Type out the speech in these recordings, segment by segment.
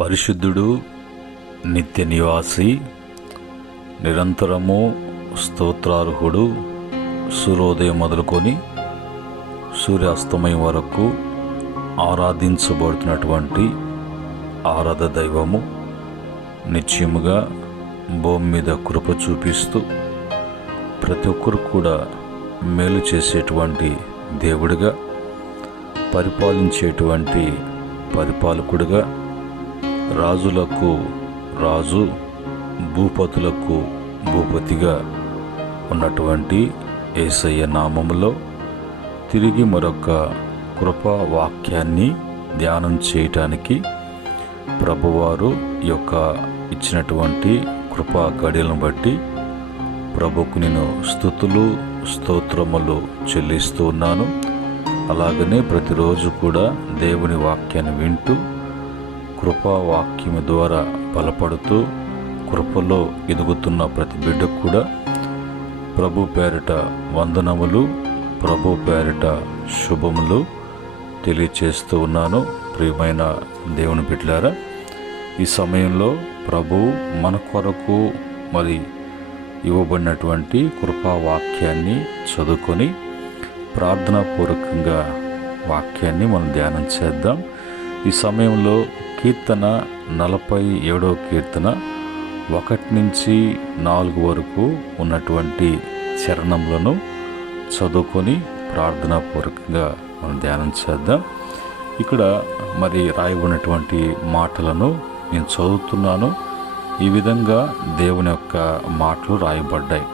పరిశుద్ధుడు, నిత్య నివాసి, నిరంతరము స్తోత్రార్హుడు, సూర్యోదయం మొదలుకొని సూర్యాస్తమయం వరకు ఆరాధించబడుతున్నటువంటి ఆరాధ దైవము, నిత్యముగా భూమి మీద కృప చూపిస్తూ ప్రతి ఒక్కరు కూడా మేలు చేసేటువంటి దేవుడిగా, పరిపాలించేటువంటి పరిపాలకుడిగా, రాజులకు రాజు, భూపతులకు భూపతిగా ఉన్నటువంటి యేసయ్య నామములో తిరిగి మరొక కృపా వాక్యాన్ని ధ్యానం చేయటానికి ప్రభువారు యొక్క ఇచ్చినటువంటి కృపా గడియలను బట్టి ప్రభుకు నేను స్తుతులు స్తోత్రములు చెల్లిస్తూ ఉన్నాను. అలాగనే ప్రతిరోజు కూడా దేవుని వాక్యాన్ని వింటూ కృపా వాక్యము ద్వారా బలపడుతూ కృపలో ఎదుగుతున్న ప్రతి బిడ్డకు కూడా ప్రభు పేరిట వందనములు, ప్రభు పేరిట శుభములు తెలియచేస్తూ ఉన్నాను. ప్రియమైన దేవుని బిడ్డలారా, ఈ సమయంలో ప్రభు మన కొరకు మరి ఇవ్వబడినటువంటి కృపా వాక్యాన్ని చదువుకొని ప్రార్థనాపూర్వకంగా వాక్యాన్ని మనం ధ్యానం చేద్దాం. ఈ సమయంలో కీర్తన 47వ కీర్తన 1 నుంచి 4 వరకు ఉన్నటువంటి చరణములను చదువుకొని ప్రార్థనాపూర్వకంగా మనం ధ్యానం చేద్దాం. ఇక్కడ మరి రాయబడినటువంటి మాటలను నేను చదువుతున్నాను. ఈ విధంగా దేవుని యొక్క మాటలు రాయబడ్డాయి.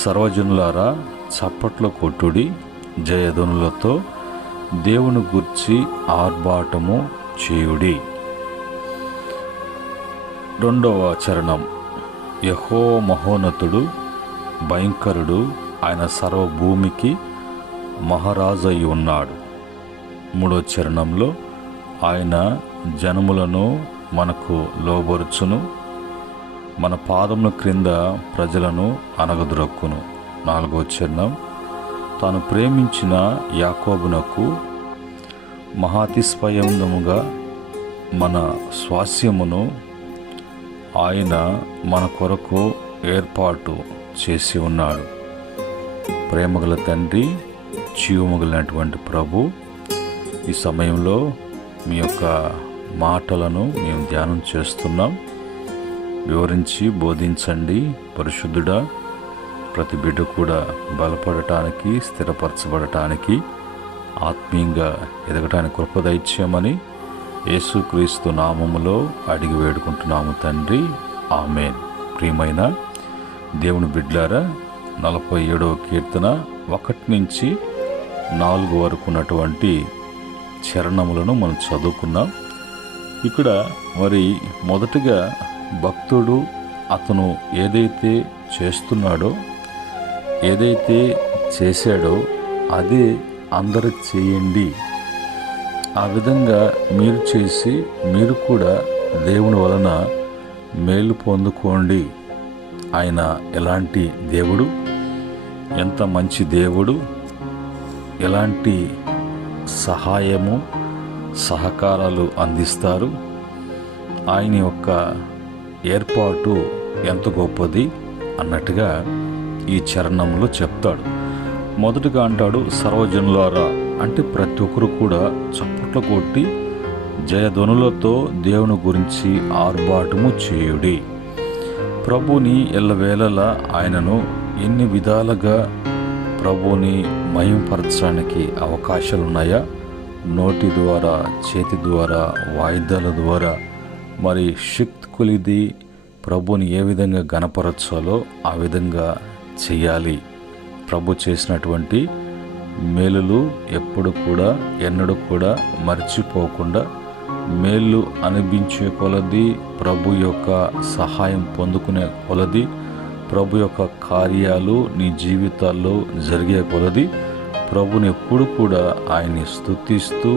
సర్వజనులారా చప్పట్లు కొట్టుడి, జయధ్వనులతో దేవుని గూర్చి ఆర్భాటము చేయుడి. 2వ చరణం, యెహోవా మహోన్నతుడు, భయంకరుడు, ఆయన సర్వభూమికి మహారాజై ఉన్నాడు. 3వ చరణంలో, ఆయన జనములను మనకు లోబరుచును, మన పాదముల క్రింద ప్రజలను అనగదొరక్కును. 4వ చరణం, తాను ప్రేమించిన యాకోబునకు మహాతిస్పయందముగా మన స్వాస్యమును ఆయన మన కొరకు ఏర్పాటు చేసి ఉన్నాడు. ప్రేమగల తండ్రి, జీవమగలిగినటువంటి ప్రభు, ఈ సమయంలో మీ యొక్క మాటలను మేము ధ్యానం చేస్తున్నాం. వివరించి బోధించండి పరిశుద్ధుడా. ప్రతి బిడ్డ కూడా బలపడటానికి, స్థిరపరచబడటానికి, ఆత్మీయంగా ఎదగటానికి కృప దయచేయమని యేసుక్రీస్తు నామములో అడిగి వేడుకుంటున్నాము తండ్రి, ఆమేన్. ప్రియమైన దేవుని బిడ్డలారా, 47వ కీర్తన 1 నుంచి 4 వరకు ఉన్నటువంటి చరణములను మనం చదువుకున్నాం. ఇక్కడ మరి మొదటగా భక్తుడు అతను ఏదైతే చేస్తున్నాడో, ఏదైతే చేశాడో అదే అందరూ చేయండి, ఆ విధంగా మీరు చేసి మీరు కూడా దేవుని వలన మేలు పొందుకోండి. ఆయన ఎలాంటి దేవుడు, ఎంత మంచి దేవుడు, ఎలాంటి సహాయము సహకారాలు అందిస్తారు, ఆయన యొక్క ఏర్పాటు ఎంత గొప్పది అన్నట్టుగా ఈ చరణంలో చెప్తాడు. మొదటగా అంటాడు, సర్వజనులారా, అంటే ప్రతి ఒక్కరు కూడా చప్పట్లు కొట్టి జయధ్వనులతో దేవుని గురించి ఆర్భాటము చేయుడి. ప్రభుని ఎల్లవేళలా ఆయనను ఎన్ని విధాలుగా ప్రభుని మహిమపరచడానికి అవకాశాలు ఉన్నాయా? నోటి ద్వారా, చేతి ద్వారా, వాయిద్యాల ద్వారా, మరి శక్తి కొలిది ప్రభుని ఏ విధంగా గణపరచాలో ఆ విధంగా చేయాలి. ప్రభు చేసినటువంటి మేలులు ఎప్పుడు కూడా ఎన్నడూ కూడా మర్చిపోకుండా మేలు అనిపించే కొలది, ప్రభు యొక్క సహాయం పొందుకునే కొలది, ప్రభు యొక్క కార్యాలు నీ జీవితాల్లో జరిగే కొలది ప్రభుని ఎప్పుడు కూడా ఆయన్ని స్తుతిస్తూ,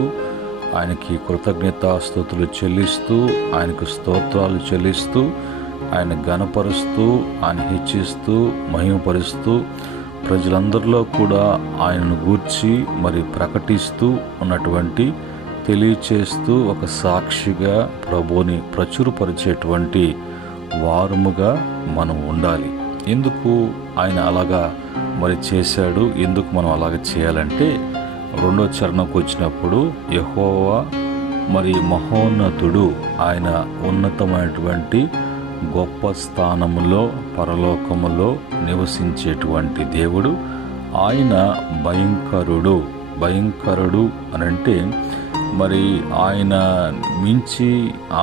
ఆయనకి కృతజ్ఞతాస్తుతులు చెల్లిస్తూ, ఆయనకు స్తోత్రాలు చెల్లిస్తూ, ఆయన ఘనపరుస్తూ, ఆయన హెచ్చిస్తూ, మహిమపరుస్తూ ప్రజలందరిలో కూడా ఆయనను గూర్చి మరి ప్రకటిస్తూ ఉన్నటువంటి తెలియచేస్తూ ఒక సాక్షిగా ప్రభువుని ప్రచురపరిచేటువంటి వారముగా మనం ఉండాలి. ఎందుకు ఆయన అలాగా మరి చేశాడు, ఎందుకు మనం అలాగ చేయాలంటే 2వ చరణంకి వచ్చినప్పుడు యెహోవా మరి మహోన్నతుడు, ఆయన ఉన్నతమైనటువంటి గొప్ప స్థానములో పరలోకములో నివసించేటువంటి దేవుడు, ఆయన భయంకరుడు అనంటే మరి ఆయన మించి,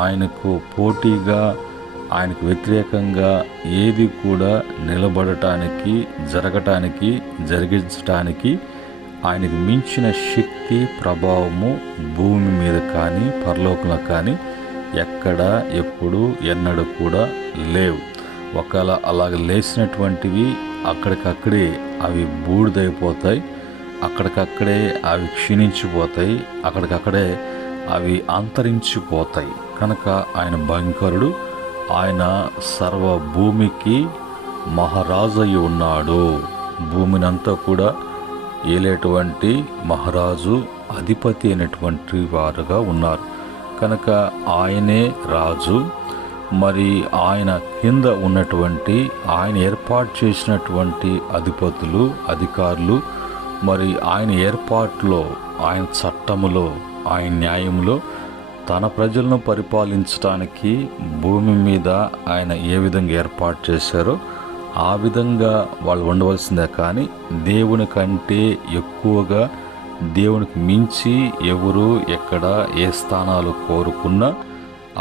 ఆయనకు పోటీగా, ఆయనకు వ్యతిరేకంగా ఏది కూడా నిలబడటానికి, జరిగించటానికి ఆయనకు మించిన శక్తి, ప్రభావము భూమి మీద కానీ పరలోకంలో కానీ ఎక్కడ, ఎప్పుడు, ఎన్నడూ కూడా లేవు. ఒకవేళ అలాగ లేచినటువంటివి అక్కడికక్కడే అవి బూడిదైపోతాయి, అక్కడికక్కడే అవి క్షీణించిపోతాయి, అక్కడికక్కడే అవి అంతరించిపోతాయి. కనుక ఆయన భయంకరుడు, ఆయన సర్వ భూమికి మహారాజు అయి ఉన్నాడు. భూమినంతా కూడా ఏలేటువంటి మహారాజు, అధిపతి అయినటువంటి వారుగా ఉన్నారు. కనుక ఆయనే రాజు. మరి ఆయన కింద ఉన్నటువంటి, ఆయన ఏర్పాటు చేసినటువంటి అధిపతులు, అధికారులు, మరి ఆయన ఏర్పాటులో, ఆయన చట్టములో, ఆయన న్యాయంలో తన ప్రజలను పరిపాలించడానికి భూమి మీద ఆయన ఏ విధంగా ఏర్పాటు చేశారో ఆ విధంగా వాళ్ళు ఉండవలసిందే. కానీ దేవుని కంటే ఎక్కువగా, దేవునికి మించి ఎవరు ఎక్కడ ఏ స్థానాలు కోరుకున్నా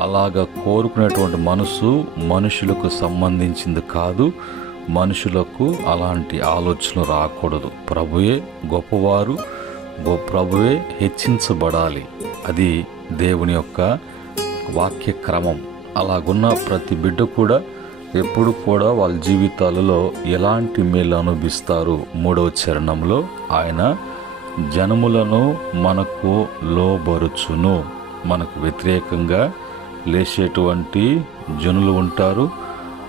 అలాగా కోరుకునేటువంటి మనసు మనుషులకు సంబంధించింది కాదు. మనుషులకు అలాంటి ఆలోచనలు రాకూడదు. ప్రభువే గొప్పవారు, ప్రభువే హెచ్చించబడాలి. అది దేవుని యొక్క వాక్య క్రమం. అలాగున్న ప్రతి బిడ్డ కూడా ఎప్పుడు కూడా వాళ్ళ జీవితాలలో ఎలాంటి మేలు అనుభవిస్తారు. 3వ చరణంలో ఆయన జనములను మనకు లోబరుచును. మనకు వ్యతిరేకంగా లేచేటువంటి జనులు ఉంటారు,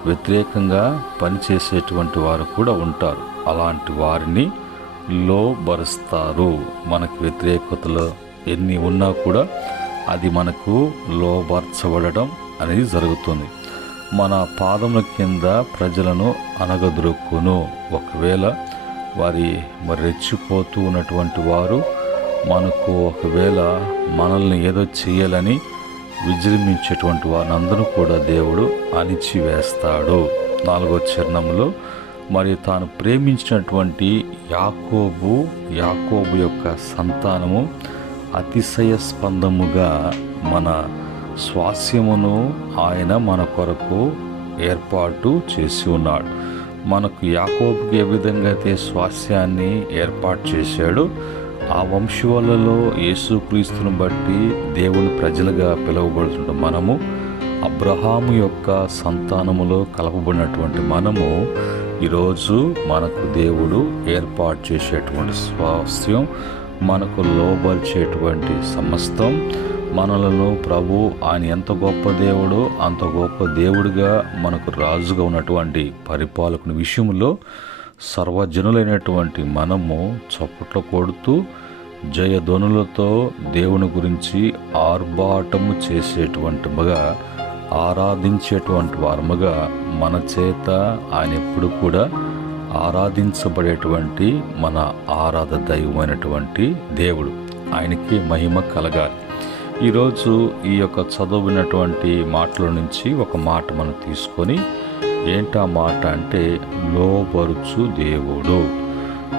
వ్యతిరేకంగా పనిచేసేటువంటి వారు కూడా ఉంటారు. అలాంటి వారిని లోబరుస్తారు. మనకు వ్యతిరేకతలు ఎన్ని ఉన్నా కూడా అది మనకు లోబర్చబడడం అనేది జరుగుతుంది. మన పాదముల కింద ప్రజలను అనగదొరుకును. ఒకవేళ వారి రెచ్చిపోతూ ఉన్నటువంటి వారు మనకు ఒకవేళ మనల్ని ఏదో చేయాలని విజృంభించేటువంటి వారిని అందరూ కూడా దేవుడు అణిచివేస్తాడు. 4వ చరణంలో మరి తాను ప్రేమించినటువంటి యాకోబు యొక్క సంతానము అతిశయ స్పందముగా మన స్వాస్యమును ఆయన మన కొరకు ఏర్పాటు చేసి ఉన్నాడు. మనకు యాకోబుకి ఏ విధంగా అయితే స్వాస్యాన్ని ఏర్పాటు చేశాడో ఆ వంశవాళ్ళలో యేసుక్రీస్తును బట్టి దేవుని ప్రజలుగా పిలువబడుతున్న మనము, అబ్రహాము యొక్క సంతానములో కలపబడినటువంటి మనము ఈరోజు మనకు దేవుడు ఏర్పాటు చేసేటువంటి స్వాస్థ్యం, మనకు లోబరిచేటువంటి సమస్తం, మనలను ప్రభు ఆయన ఎంత గొప్ప దేవుడో అంత గొప్ప దేవుడిగా మనకు రాజుగా ఉన్నటువంటి పరిపాలకుని విషయంలో సర్వజనులైనటువంటి మనము చప్పట్లు కొడుతూ జయధ్వనులతో దేవుని గురించి ఆర్భాటము చేసేటువంటిగా, ఆరాధించేటువంటి వారముగా మన చేత ఆయన ఎప్పుడు కూడా ఆరాధించబడేటువంటి మన ఆరాధ దైవమైనటువంటి దేవుడు. ఆయనకి మహిమ కలగాలి. ఈరోజు ఈ యొక్క చదువునటువంటి మాటల నుంచి ఒక మాట మనం తీసుకొని, ఏంటా మాట అంటే లోబరుచు దేవుడు.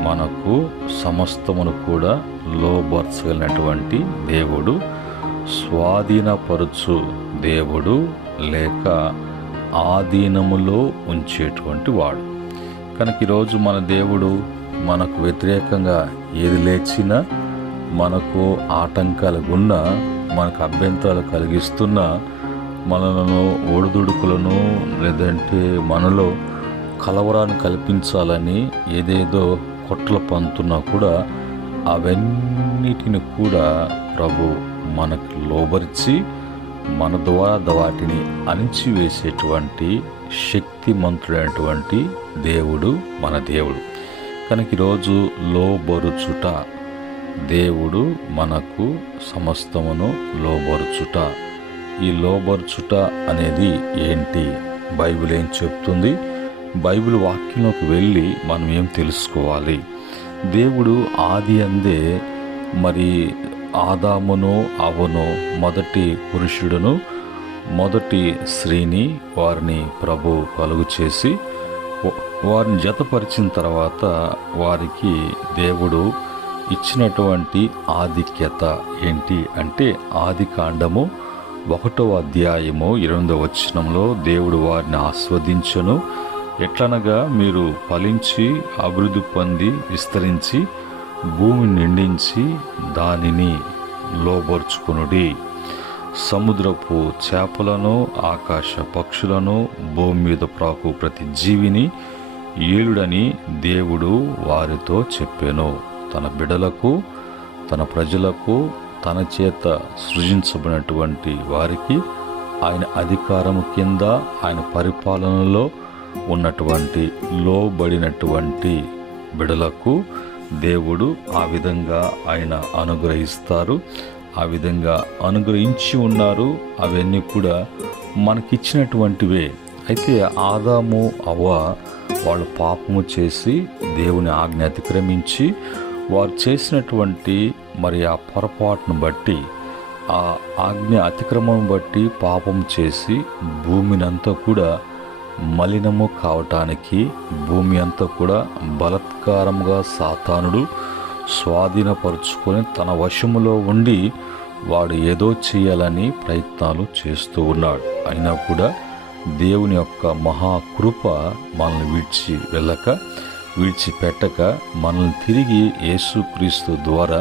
మనకు సమస్తమును కూడా లోబర్చగలిగినటువంటి దేవుడు, స్వాధీనపరచు దేవుడు, లేక ఆధీనములో ఉంచేటువంటి వాడు. కనుక ఈరోజు మన దేవుడు మనకు వ్యతిరేకంగా ఏది లేచినా, మనకు ఆటంకాలుగున్నా, మనకు అభ్యంతరాలు కలిగిస్తున్నా, మనలను ఒడిదుడుకులను లేదంటే మనలో కలవరాన్ని కల్పించాలని ఏదేదో కొట్టలు పంతున్నా కూడా అవన్నిటిని కూడా ప్రభు మనకు లోబరిచి మన ద్వారా వాటిని అణిచివేసేటువంటి శక్తిమంతుడైనటువంటి దేవుడు మన దేవుడు. కనుక ఈరోజు లోబరుచుట, దేవుడు మనకు సమస్తమును లోబరుచుట. ఈ లోబరుచుట అనేది ఏంటి? బైబిల్ ఏం చెప్తుంది? బైబిల్ వాక్యంలోకి వెళ్ళి మనం ఏం తెలుసుకోవాలి? దేవుడు ఆది అందే మరి ఆదామును అవ్వను, మొదటి పురుషుడును మొదటి స్త్రీని, వారిని ప్రభు కలుగు చేసి వారిని జతపరిచిన తర్వాత వారికి దేవుడు ఇచ్చినటువంటి ఆధిక్యత ఏంటి అంటే, ఆది కాండము 1వ అధ్యాయము 8వ వచనంలో దేవుడు వారిని ఆస్వాదించెను. ఎట్లనగా, మీరు ఫలించి అభివృద్ధి పొంది విస్తరించి భూమిని నిండించి దానిని లోబరుచుకొనుడి. సముద్రపు చేపలను, ఆకాశ పక్షులను, భూమి మీద ప్రాకు ప్రతి జీవిని ఏలుడని దేవుడు వారితో చెప్పెను. తన బిడ్డలకు, తన ప్రజలకు, తన చేత సృజించబడినటువంటి వారికి ఆయన అధికారము కింద, ఆయన పరిపాలనలో ఉన్నటువంటి లోబడినటువంటి బిడ్డలకు దేవుడు ఆ విధంగా ఆయన అనుగ్రహిస్తారు. ఆ విధంగా అనుగ్రహించి ఉన్నారు. అవన్నీ కూడా మనకిచ్చినటువంటివే. అయితే ఆదాము అవ్వ వాళ్ళు పాపము చేసి దేవుని ఆజ్ఞ అతిక్రమించి వారు చేసినటువంటి మరి ఆ పొరపాటును బట్టి, ఆ ఆజ్ఞ అతిక్రమం బట్టి పాపం చేసి భూమిని అంతా కూడా మలినము కావటానికి, భూమి అంతా కూడా బలత్కారంగా సాతానుడు స్వాధీనపరుచుకొని తన వశములో ఉండి వాడు ఏదో చేయాలని ప్రయత్నాలు చేస్తూ ఉన్నాడు. అయినా కూడా దేవుని యొక్క మహాకృప మనల్ని విడిచిపెట్టక మనల్ని తిరిగి యేసుక్రీస్తు ద్వారా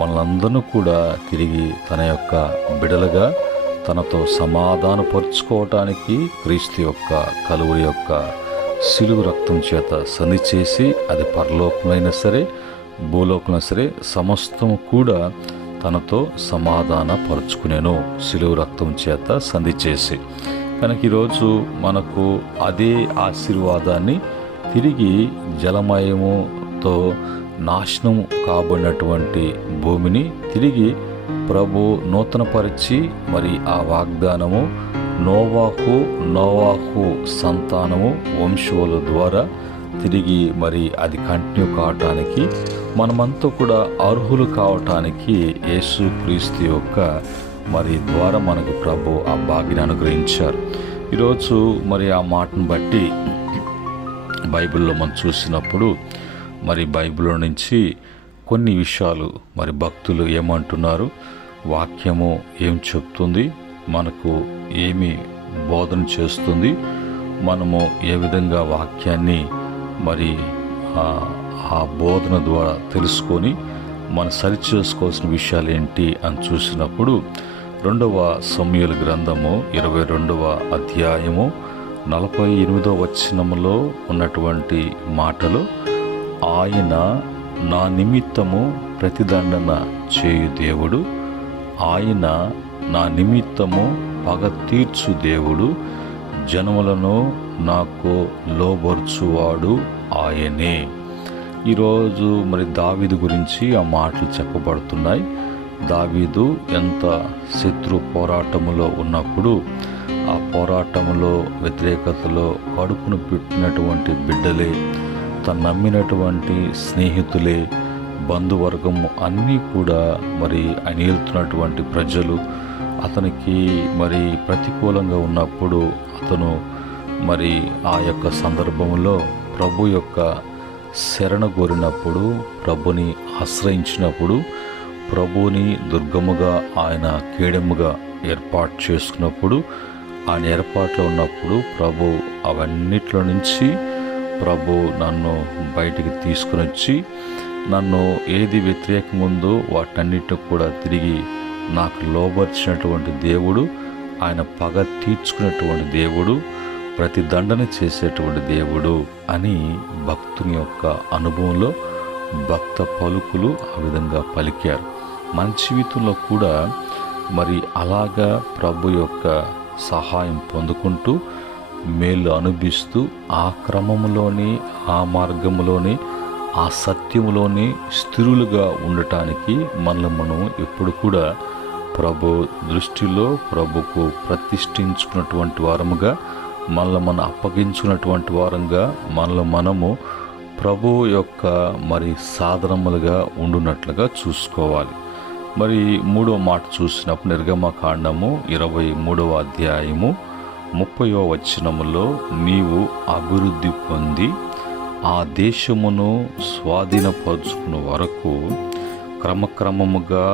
మనలందరూ కూడా తిరిగి తన యొక్క బిడలుగా తనతో సమాధానపరుచుకోవటానికి క్రీస్తు యొక్క కలువరి యొక్క సిలువ రక్తం చేత సంధి చేసి, అది పరలోకమైనా సరే భూలోకమైనా సరే సమస్తము కూడా తనతో సమాధానపరుచుకునేను సిలువ రక్తం చేత సంధి చేసి. కనుక ఈరోజు మనకు అదే ఆశీర్వాదాన్ని తిరిగి జలమయముతో నాశనం కాబడినటువంటి భూమిని తిరిగి ప్రభు నూతనపరిచి, మరి ఆ వాగ్దానము నోవాహు సంతానము వంశముల ద్వారా తిరిగి మరి అది కంటిన్యూ కావటానికి, మనమంతా కూడా అర్హులు కావటానికి యేసుక్రీస్తు యొక్క మరి ద్వారా మనకు ప్రభు ఆ భాగ్యాన్ని అనుగ్రహించారు. ఈరోజు మరి ఆ మాటను బట్టి బైబిల్లో మనం చూసినప్పుడు మరి బైబిల్లో నుంచి కొన్ని విషయాలు మరి భక్తులు ఏమంటున్నారు, వాక్యము ఏం చెప్తుంది, మనకు ఏమి బోధన చేస్తుంది, మనము ఏ విధంగా వాక్యాన్ని మరి ఆ బోధన ద్వారా తెలుసుకొని మనం సరిచేసుకోవాల్సిన విషయాలు ఏంటి అని చూసినప్పుడు 2వ సమూయేలు గ్రంథము 22వ అధ్యాయము 48వ వచనములో ఉన్నటువంటి మాటలు, ఆయన నా నిమిత్తము ప్రతిదండన చేయు దేవుడు, ఆయన నా నిమిత్తము పగ తీర్చు దేవుడు, జనములను నాకు లోబర్చువాడు ఆయనే. ఈరోజు మరి దావీదు గురించి ఆ మాటలు చెప్పబడుతున్నాయి. దావీదు ఎంత శత్రు పోరాటములో ఉన్నప్పుడు, ఆ పోరాటములో వ్యతిరేకతలో కడుపును పెట్టినటువంటి బిడ్డలే, తను నమ్మినటువంటి స్నేహితులే, బంధువర్గము అన్నీ కూడా మరి ఆయన వెళ్తున్నటువంటి ప్రజలు అతనికి మరి ప్రతికూలంగా ఉన్నప్పుడు, అతను మరి ఆ యొక్క సందర్భంలో ప్రభు యొక్క శరణ కోరినప్పుడు, ప్రభుని ఆశ్రయించినప్పుడు, ప్రభుని దుర్గముగా ఆయన కేడముగా ఏర్పాటు చేసుకున్నప్పుడు, ఆయన ఏర్పాట్లో ఉన్నప్పుడు ప్రభు అవన్నిట్లో నుంచి ప్రభు నన్ను బయటికి తీసుకుని వచ్చి, నన్ను ఏది వ్యతిరేకం ఉందో వాటన్నిటిని కూడా తిరిగి నాకు లోబర్చినటువంటి దేవుడు, ఆయన పగ తీర్చుకునేటువంటి దేవుడు, ప్రతి దండన చేసేటువంటి దేవుడు అని భక్తుని యొక్క అనుభవంలో భక్త పలుకులు ఆ విధంగా పలికారు. మన జీవితంలో కూడా మరి అలాగా ప్రభు యొక్క సహాయం పొందుకుంటూ మేలు అనుభవిస్తూ ఆ క్రమంలోని ఆ మార్గంలోని ఆ సత్యములోనే స్థిరులుగా ఉండటానికి మనల్ని మనం ఎప్పుడు కూడా ప్రభు దృష్టిలో ప్రభుకు ప్రతిష్ఠించుకున్నటువంటి వారముగా, మనల్ని మనం అప్పగించుకున్నటువంటి వారంగా, మనల్ని మనము ప్రభు యొక్క మరి సాధనములుగా ఉండునట్లుగా చూసుకోవాలి. మరి 3వ మాట చూసినప్పుడు నిర్గమకాండము 23వ అధ్యాయము 30వ వచనములో, నీవు అభివృద్ధి పొంది ఆ దేశమును స్వాధీనపరుచుకున్న వరకు క్రమక్రమముగా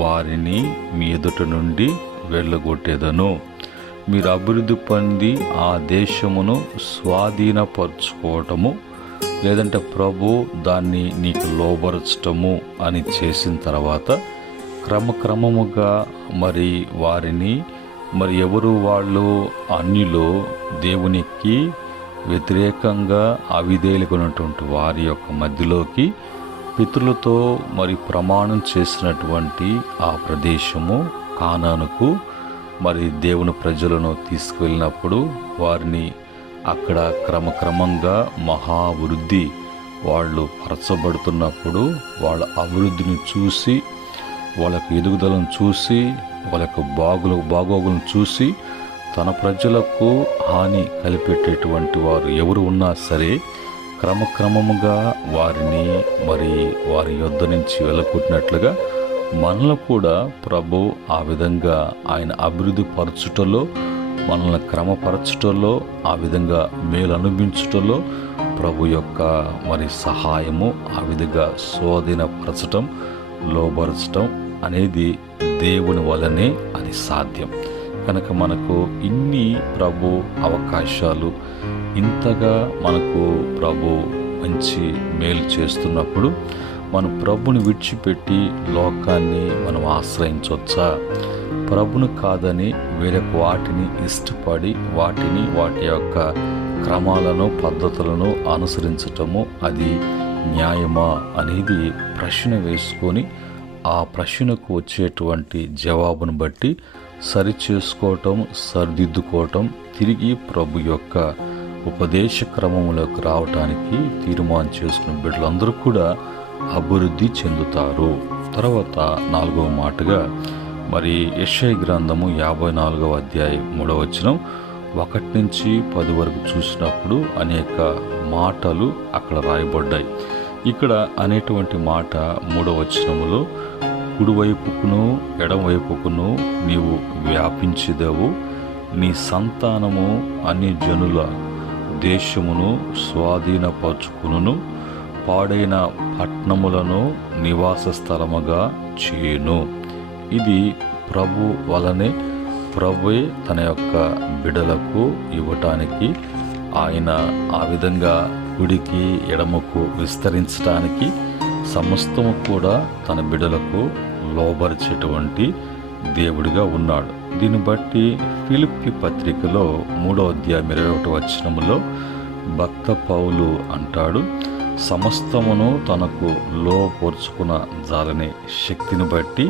వారిని మీ ఎదుట నుండి వెళ్ళగొట్టేదను. మీరు అభివృద్ధి పొంది ఆ దేశమును స్వాధీనపరుచుకోవటము, లేదంటే ప్రభు దాన్ని నీకు లోబరచటము అని చేసిన తర్వాత క్రమక్రమముగా మరి వారిని మరి ఎవరు వాళ్ళు అన్యులో దేవునికి వ్యతిరేకంగా అవిధేయులుకున్నటువంటి వారి యొక్క మధ్యలోకి పితరులతో మరి ప్రమాణం చేసినటువంటి ఆ ప్రదేశము కానానుకు మరి దేవుని ప్రజలను తీసుకువెళ్ళినప్పుడు వారిని అక్కడ క్రమక్రమంగా మహావృద్ధి వాళ్ళు పరచబడుతున్నప్పుడు వాళ్ళ అభివృద్ధిని చూసి, వాళ్ళకు ఎదుగుదలను చూసి, వాళ్ళకు బాగోగులను చూసి తన ప్రజలకు హాని కలిపెట్టేటువంటి వారు ఎవరు ఉన్నా సరే క్రమక్రమముగా వారిని మరి వారి యొద్ద నుంచి వెళ్ళగొట్టినట్లుగా మనల్ని కూడా ప్రభు ఆ విధంగా ఆయన అభివృద్ధి పరచుటలో, మనల్ని క్రమపరచుటలో, ఆ విధంగా మేలు అనుభవించుటలో ప్రభు యొక్క మరి సహాయము, ఆ విధంగా స్వాధీనపరచటం, లోబరచటం అనేది దేవుని వలనే అది సాధ్యం. కనుక మనకు ఇన్ని ప్రభు అవకాశాలు, ఇంతగా మనకు ప్రభు మంచి మేలు చేస్తున్నప్పుడు మనం ప్రభుని విడిచిపెట్టి లోకాన్ని మనం ఆశ్రయించవచ్చా? ప్రభును కాదని వేరొక వాటిని ఇష్టపడి వాటి యొక్క క్రమాలను, పద్ధతులను అనుసరించటము అది న్యాయమా అనేది ప్రశ్న వేసుకొని ఆ ప్రశ్నకు వచ్చేటువంటి జవాబును బట్టి సరిచేసుకోవటం, సరిదిద్దుకోవటం, తిరిగి ప్రభు యొక్క ఉపదేశ క్రమంలోకి రావటానికి తీర్మానం చేసుకున్న బిడ్డలందరూ కూడా అభివృద్ధి చెందుతారు. తర్వాత 4వ మాటగా మరి యెషయా గ్రంథము 54వ అధ్యాయం 3వ వచనం 1 నుంచి 10 వరకు చూసినప్పుడు అనేక మాటలు అక్కడ రాయబడ్డాయి. ఇక్కడ అనేటువంటి మాట 3వ వచనములో, కుడివైపుకును ఎడమవైపుకును నీవు వ్యాపించెదవు, నీ సంతానము అన్ని జనుల దేశమును స్వాధీనపరచుకును, పాడైన పట్టణములను నివాస స్థలముగా చేయును. ఇది ప్రభు వలనే, ప్రభువే తన యొక్క బిడలకు ఇవ్వటానికి, ఆయన ఆ విధంగా కుడికి ఎడమకు విస్తరించడానికి, సమస్తము కూడా తన బిడలకు లోబరిచేటువంటి దేవుడిగా ఉన్నాడు. దీన్ని బట్టి ఫిలిప్పీ పత్రికలో 3వ అధ్యాయం 21వ వచనములో భక్త పౌలు అంటాడు, సమస్తమును తనకు లోపరుచుకున్న జాలనే శక్తిని బట్టి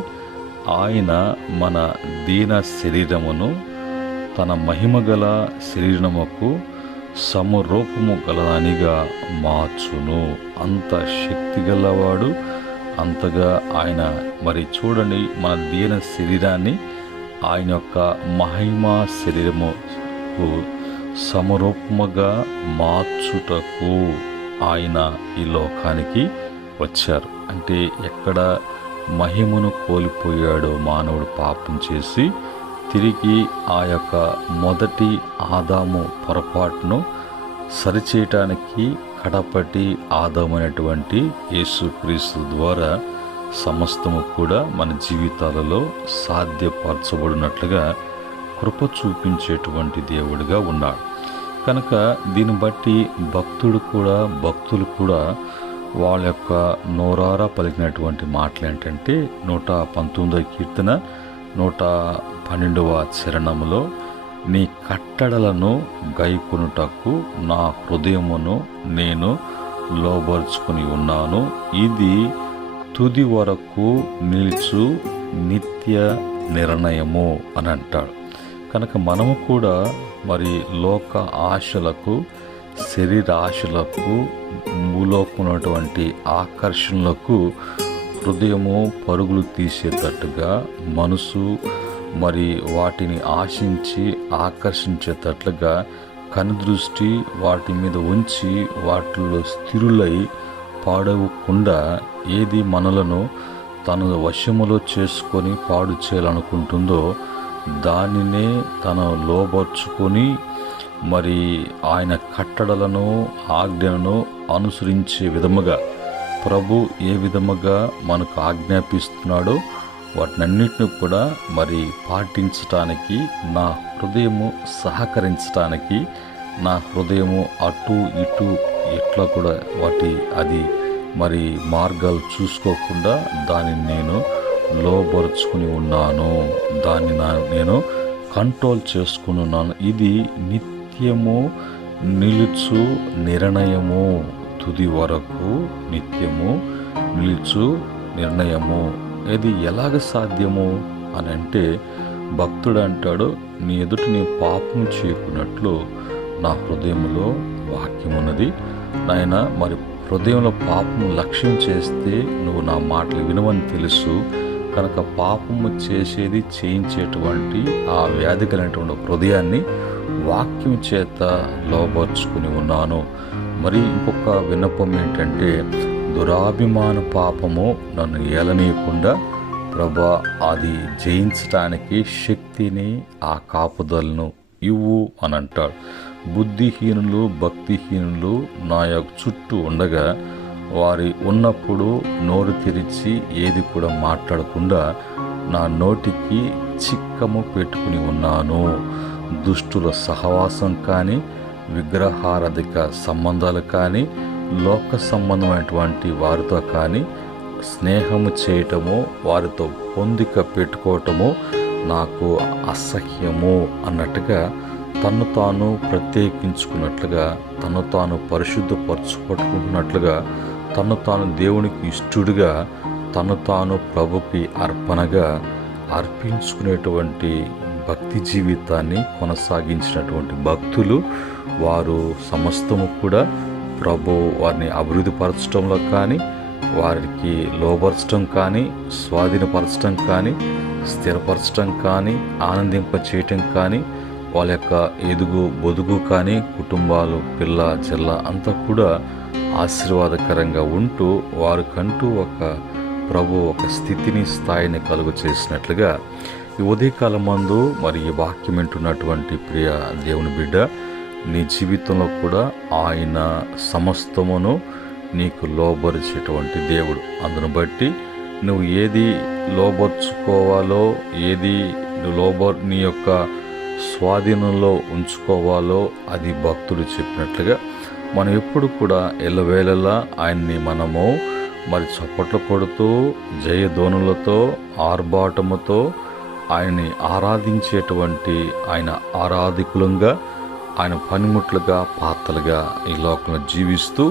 ఆయన మన దీన శరీరమును తన మహిమగల శరీరముకు సమరూపము గలదానిగా మార్చును. అంత శక్తి గలవాడు, అంతగా ఆయన మరి చూడండి మన దీన శరీరాన్ని ఆయన యొక్క మహిమా శరీరముకు సమరూపముగా మార్చుటకు ఆయన ఈ లోకానికి వచ్చారు. అంటే ఎక్కడ మహిమను కోల్పోయాడో మానవుడు పాపం చేసి, తిరిగి ఆ యొక్క మొదటి ఆదాము పొరపాటును సరిచేయటానికి కడపటి ఆదామైనటువంటి యేసుక్రీస్తు ద్వారా సమస్తము కూడా మన జీవితాలలో సాధ్యపరచబడినట్లుగా కృప చూపించేటువంటి దేవుడిగా ఉన్నాడు. కనుక దీన్ని బట్టి భక్తులు కూడా వాళ్ళ యొక్క నోరారా పలికినటువంటి మాటలు ఏంటంటే 119వ కీర్తన 112వ చరణములో, నీ కట్టడలను గైకొనుటకు నా హృదయమును నేను లోబరుచుకుని ఉన్నాను, ఇది తుది వరకు నిలుచు నిత్య నిర్ణయము అని అంటాడు. కనుక మనము కూడా మరి లోక ఆశలకు శరీరాశలకు, భూలోకమైనటువంటి ఆకర్షణలకు హృదయము పరుగులు తీసేటట్టుగా, మనసు మరి వాటిని ఆశించి ఆకర్షించేటట్లుగా కనుదృష్టి వాటి మీద ఉంచి వాటిలో స్థిరులై పాడవకుండా ఏది మనలను తన వశములో చేసుకొని పాడు చేయాలనుకుంటుందో దానినే తన లోబర్చుకొని మరి ఆయన కట్టడలను ఆజ్ఞలను అనుసరించే విధముగా ప్రభు ఏ విధముగా మనకు ఆజ్ఞాపిస్తున్నాడో వాటినన్నిటిని కూడా మరి పాటించటానికి నా హృదయము సహకరించటానికి, నా హృదయము అటు ఇటు ఎట్లా కూడా అది మరి మార్గాలు చూసుకోకుండా దానిని నేను లోబరుచుకుని ఉన్నాను, దాన్ని నేను కంట్రోల్ చేసుకుని ఉన్నాను. ఇది నిత్యము నిలుచు నిర్ణయము, తుది వరకు నిత్యము నిలుచు నిర్ణయము. ఇది ఎలాగ సాధ్యము అని అంటే భక్తుడు అంటాడు, నీ ఎదుట నీ పాపం చేయకున్నట్లు నా హృదయంలో వాక్యం ఉన్నది. నాయన మరి హృదయంలో పాపం లక్ష్యం చేస్తే నువ్వు నా మాటలు వినవని తెలుసు కనుక పాపము చేసేది చేయించేటువంటి ఆ వ్యాధి కలిగినటువంటి హృదయాన్ని వాక్యం చేత లోబర్చుకుని ఉన్నాను. మరి ఇంకొక విన్నపం ఏంటంటే దురాభిమాన పాపము నన్ను ఏలనీయకుండా ప్రభా అది జయించటానికి శక్తిని ఆ కాపుదలను ఇవ్వు అని అంటాడు. బుద్ధిహీనులు భక్తిహీనులు నా యొక్క చుట్టూ ఉండగా వారి ఉన్నప్పుడు నోరు తెరిచి ఏది కూడా మాట్లాడకుండా నా నోటికి చిక్కము పెట్టుకుని ఉన్నాను. దుష్టుల సహవాసం కానీ, విగ్రహారాధిక సంబంధాలు కానీ, లోక సంబంధమైనటువంటి వారితో కానీ స్నేహము చేయటము, వారితో పొందిక పెట్టుకోవటము నాకు అసహ్యము అన్నట్టుగా తను తాను ప్రత్యేకించుకున్నట్లుగా, తను తాను పరిశుద్ధపరచుకుంటున్నట్లుగా, తను తాను దేవునికి ఇష్టడుగా, తను తాను ప్రభుకి అర్పణగా అర్పించుకునేటువంటి భక్తి జీవితాన్ని కొనసాగించినటువంటి భక్తులు వారు సమస్తము కూడా ప్రభు వారిని అభివృద్ధిపరచడంలో కానీ, వారికి లోబరచడం కానీ, స్వాధీనపరచడం కానీ, స్థిరపరచడం కానీ, ఆనందింపచేయటం కానీ, వాళ్ళ యొక్క ఎదుగు బొదుగు కానీ, కుటుంబాలు పిల్ల చెల్ల అంతా కూడా ఆశీర్వాదకరంగా ఉంటూ వారికంటూ ఒక స్థితిని స్థాయిని కలుగు చేసినట్లుగా ఈ ఉదయకాలం మందు మరి ఈ వాక్యం వింటున్నటువంటి ప్రియ దేవుని బిడ్డ, నీ జీవితంలో కూడా ఆయన సమస్తమును నీకు లోబరిచేటువంటి దేవుడు. అందును బట్టి నువ్వు ఏది లోబర్చుకోవాలో, ఏది నీ యొక్క స్వాధీనంలో ఉంచుకోవాలో అది భక్తుడు చెప్పినట్లుగా మనం ఎప్పుడు కూడా ఎల్లవేళలా ఆయన్ని మనము మరి చప్పట్లు కొడుతూ జయధ్వనులతో ఆర్భాటముతో ఆయన్ని ఆరాధించేటువంటి ఆయన ఆరాధికులంగా, ఆయన పనిముట్లుగా, పాత్రలుగా ఈ లోకంలో జీవిస్తూ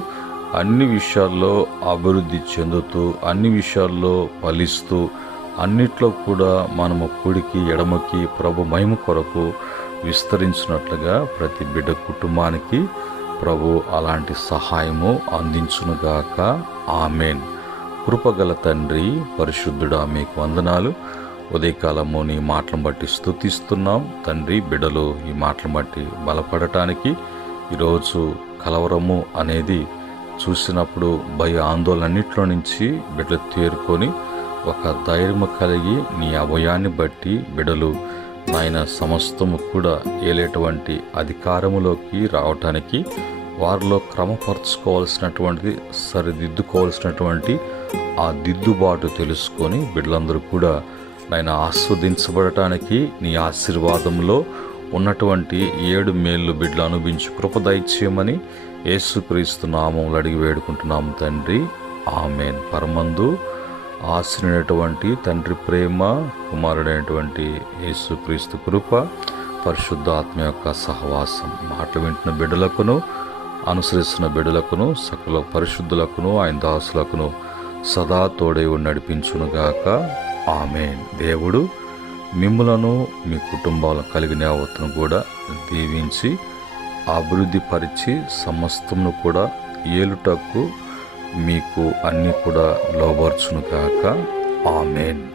అన్ని విషయాల్లో అభివృద్ధి చెందుతూ, అన్ని విషయాల్లో ఫలిస్తూ, అన్నిట్లో కూడా మనము కుడికి ఎడమకి ప్రభు మహిమ కొరకు విస్తరించినట్లుగా ప్రతి బిడ్డ కుటుంబానికి ప్రభు అలాంటి సహాయము అందించునుగాక. ఆమెన్. కృపగల తండ్రి పరిశుద్ధుడా మీకు వందనాలు. ఉదయకాలము నీ మాటలను బట్టి స్తుతిస్తున్నాం తండ్రి. బిడ్డలు ఈ మాటలను బట్టి బలపడటానికి, ఈరోజు కలవరము అనేది చూసినప్పుడు భయ ఆందోళనన్నింటిలో నుంచి బిడ్డలు తేరుకొని ఒక ధైర్యము కలిగి నీ అభయాన్ని బట్టి బిడ్డలు నాయన సమస్తము కూడా ఏలేటువంటి అధికారములోకి రావటానికి, వారిలో క్రమపరచుకోవాల్సినటువంటి సరిదిద్దుకోవాల్సినటువంటి ఆ దిద్దుబాటు తెలుసుకొని బిడ్డలందరూ కూడా నాయన ఆస్వాదించబడటానికి నీ ఆశీర్వాదంలో ఉన్నటువంటి 7 మేళ్ళు బిడ్డలు అనుభవించి కృప దయచేయమని యేసుక్రీస్తు నామములో అడిగి వేడుకుంటున్నాము తండ్రి. ఆమెన్. పరమందు ఆశ్రయినటువంటి తండ్రి ప్రేమ, కుమారుడైనటువంటి యేసుక్రీస్తు కృప, పరిశుద్ధాత్మ యొక్క సహవాసం మాటలు వింటున్న బిడ్డలకును, అనుసరిస్తున్న బిడ్డలకును, సకల పరిశుద్ధులకును, ఆయన దాసులకును సదా తోడై నడిపించునుగాక. ఆమెన్. దేవుడు మిమ్ములను మీ కుటుంబాలను కలిగిన యావత్తును కూడా దీవించి అభివృద్ధి పరిచి సమస్తమును కూడా ఏలుటకు మీకు అన్నీ కూడా లోబర్చును గాక. ఆమేన్.